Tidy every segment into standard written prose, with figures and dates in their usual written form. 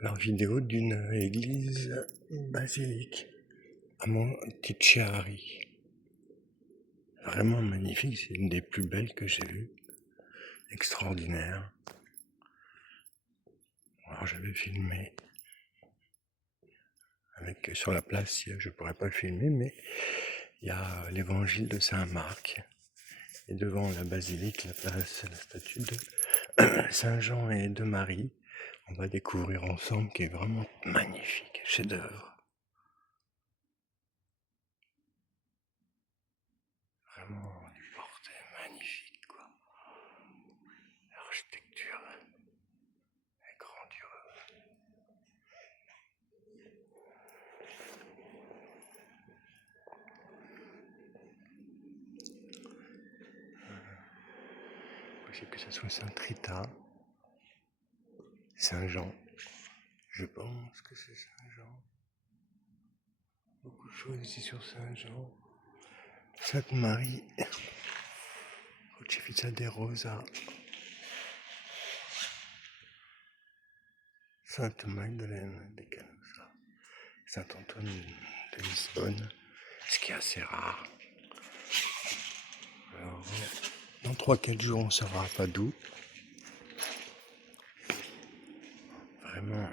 leur vidéo d'une église basilique à Montichiari. Vraiment magnifique, c'est une des plus belles que j'ai vues. Extraordinaire. Alors j'avais filmé avec sur la place, je pourrais pas le filmer, mais il y a l'évangile de Saint Marc. Et devant la basilique, la statue de Saint Jean et de Marie. On va découvrir ensemble, qui est vraiment magnifique, chef-d'œuvre. Vraiment une portée magnifique, quoi. L'architecture est grandiose. Possible que ce soit Sainte Rita, Saint Jean. Je pense que c'est Saint Jean. Beaucoup de choses ici sur Saint Jean. Sainte Marie, Crocifixa de Rosa, Sainte Magdalene de Canossa, Saint Antoine de Lisbonne, ce qui est assez rare. Alors, dans 3-4 jours, on ne saura pas d'où. Vraiment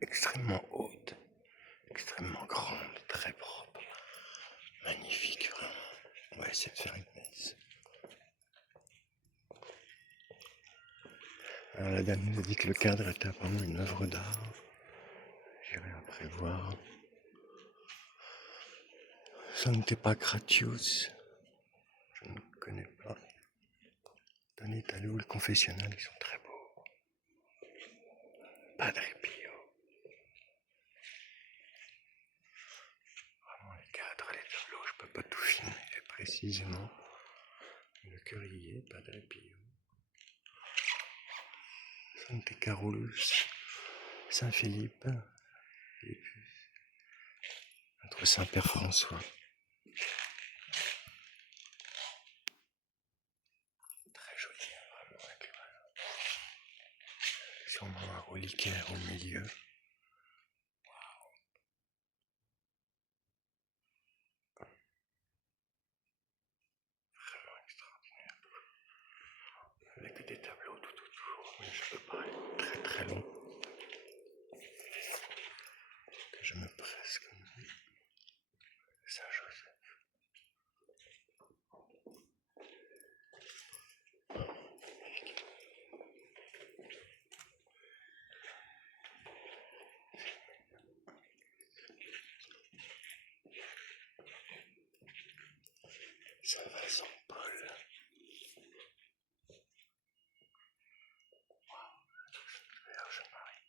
extrêmement haute, extrêmement grande, très propre, magnifique, vraiment. On va essayer de faire une messe. Alors, la dame nous a dit que le cadre était apparemment une œuvre d'art. J'irai après voir. Sancte Pancratius, je ne connais pas. Dans l'Italie où le confessionnal, ils sont très beaux. Padre Pio. Vraiment les cadres, les tableaux, je peux pas tout filmer précisément. Le curier, Padre Pio. Sainte Carolus, Saint Philippe, notre Saint-Père François. Très joli, vraiment, avec sûrement un reliquaire au milieu. Vraiment extraordinaire. Avec des tableaux tout autour, mais je peux pas être très très long. Que je me presse comme Saint-Joseph. Saint-Vincent Paul. Vierge Marie.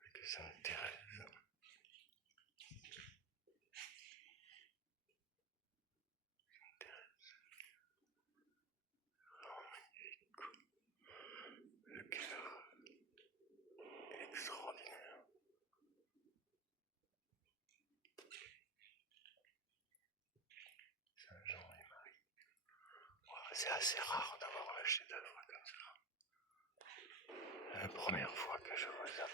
Avec Sainte Thérèse. Le cœur est extraordinaire. Saint Jean et Marie. C'est assez rare d'avoir un chef-d'œuvre comme ça. C'est la première fois que je vois ça.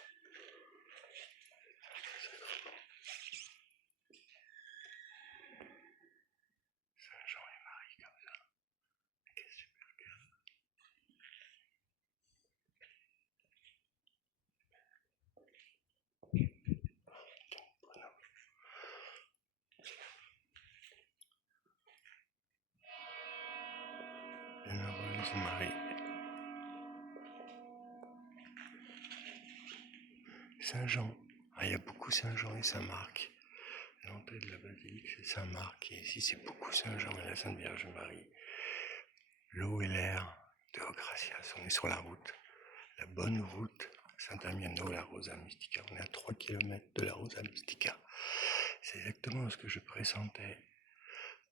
Saint Jean et Marie comme ça. Quel super cœur. Bienheureuse Marie. Saint Jean. Ah, il y a beaucoup Saint Jean et Saint Marc. L'entrée de la basilique, c'est Saint Marc. Et ici, c'est beaucoup Saint Jean et la Sainte Vierge Marie. L'eau et l'air, Deo Gratias. On est sur la route. La bonne route. Saint-Amiano, la Rosa Mystica. On est à 3 km de la Rosa Mystica. C'est exactement ce que je pressentais.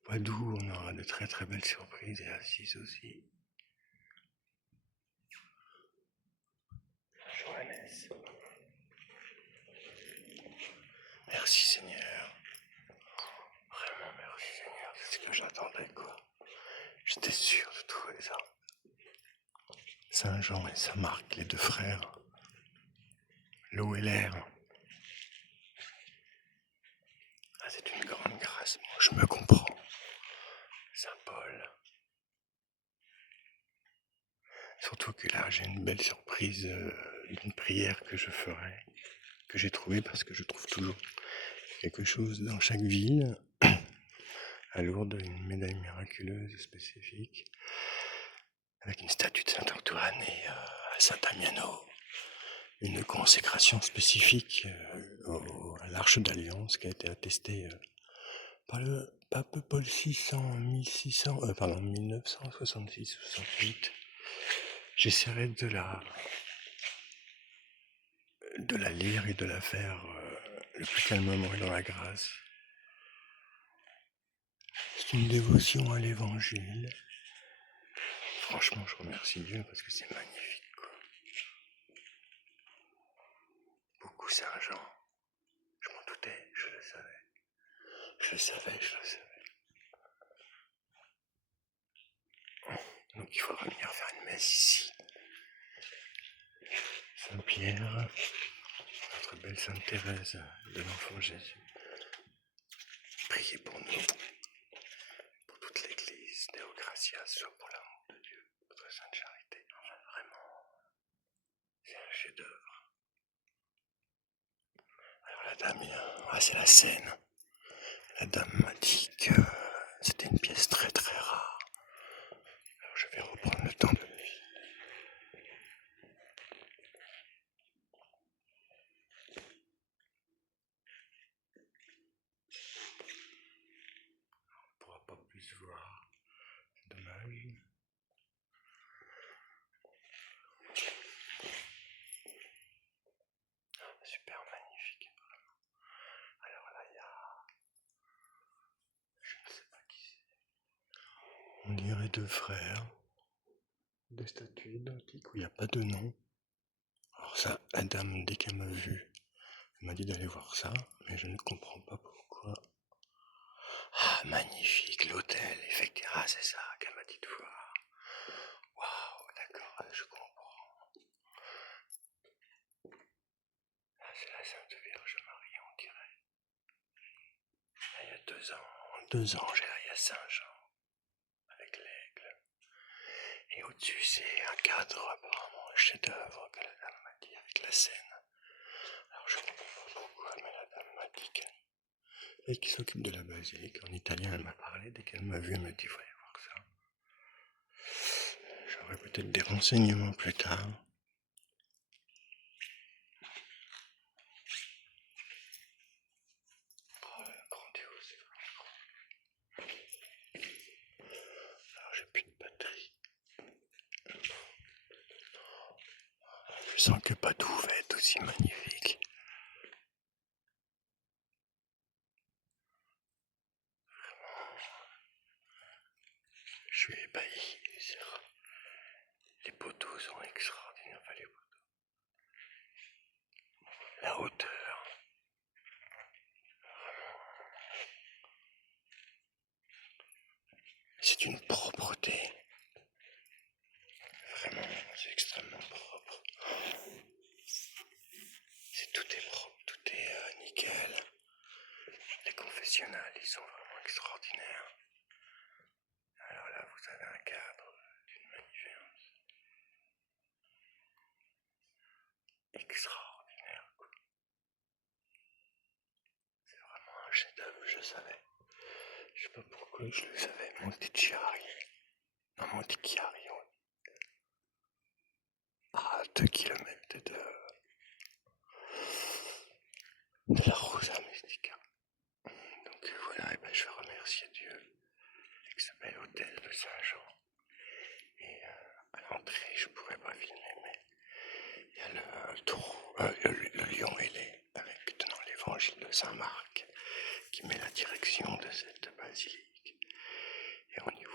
Padoue, on aura de très très belles surprises, et Assise aussi. Johannes. Merci Seigneur. Vraiment merci Seigneur, c'est ce que j'attendais, quoi. J'étais sûr de trouver ça. Saint Jean et Saint Marc, les deux frères. L'eau et l'air. Ah, c'est une grande grâce. Moi, je me comprends. Saint Paul. Surtout que là, j'ai une belle surprise d'une prière que je ferai, que j'ai trouvée parce que je trouve toujours quelque chose dans chaque ville. À Lourdes, une médaille miraculeuse spécifique, avec une statue de Saint-Antoine, et à Saint-Damiano, une consécration spécifique à l'Arche d'Alliance qui a été attestée par le pape Paul VI en 1966-68. J'essaierai de la lire et de la faire le plus calmement et dans la grâce. C'est une dévotion à l'évangile. Franchement, je remercie Dieu parce que c'est magnifique, quoi. Beaucoup Saint-Jean. Je m'en doutais, je le savais. Je le savais. Donc il faudra venir faire une messe ici. Saint-Pierre, notre belle Sainte Thérèse de l'Enfant Jésus. Priez pour nous, pour toute l'Église, Deo Gratias, soit pour l'amour de Dieu, votre Sainte Charité. Enfin, vraiment, c'est un chef-d'œuvre. Alors la dame, c'est la Seine. La dame m'a dit que c'était une pièce très très rare. Alors je vais reprendre le temps de lui. On ne pourra pas plus voir. C'est dommage. Super magnifique, vraiment. Alors là, il y a... Je ne sais pas qui c'est. On dirait deux frères. Des statues identiques où il n'y a pas de nom. Alors ça, la dame, dès qu'elle m'a vu, elle m'a dit d'aller voir ça, mais je ne comprends pas pourquoi. Ah, magnifique, l'hôtel, effectivement. Ah, c'est ça qu'elle m'a dit de voir. Waouh, d'accord, je comprends. Ah, c'est la Sainte Vierge Marie, on dirait. Là, il y a 2 ans, il y a Saint-Jean, avec l'aigle. Et au-dessus, c'est un cadre, apparemment, un chef-d'œuvre que la dame m'a dit, avec la Seine. Alors, je ne comprends pas pourquoi, mais la dame m'a dit qu'elle qui s'occupe de la basilique. En italien, elle m'a parlé. Dès qu'elle m'a vu, elle m'a dit, il faut aller voir ça. J'aurai peut-être des renseignements plus tard. Oh, grandiose, c'est vraiment grand. Alors, j'ai plus de batterie. Je sens que Padoue va être aussi magnifique. Je suis ébahi. Les poteaux sont extraordinaires. Enfin, les poteaux. La hauteur. C'est une propreté. Vraiment, c'est extrêmement propre. Tout est propre, tout est nickel. Les confessionnals, ils sont vraiment extraordinaires. Alors là, vous avez un cadre d'une magnificence extraordinaire, quoi. C'est vraiment un chef-d'œuvre, je savais. Je sais pas pourquoi je le savais. Montichiari. Non, Montichiari. À 2 kilomètres de la Rosa Mystica. Donc voilà, et ben, je vais remercier Dieu. Qui s'appelle Hôtel de Saint-Jean. Et à l'entrée, je pourrais pas filmer, mais il y a le lion ailé avec tenant l'évangile de Saint Marc qui met la direction de cette basilique. Et on y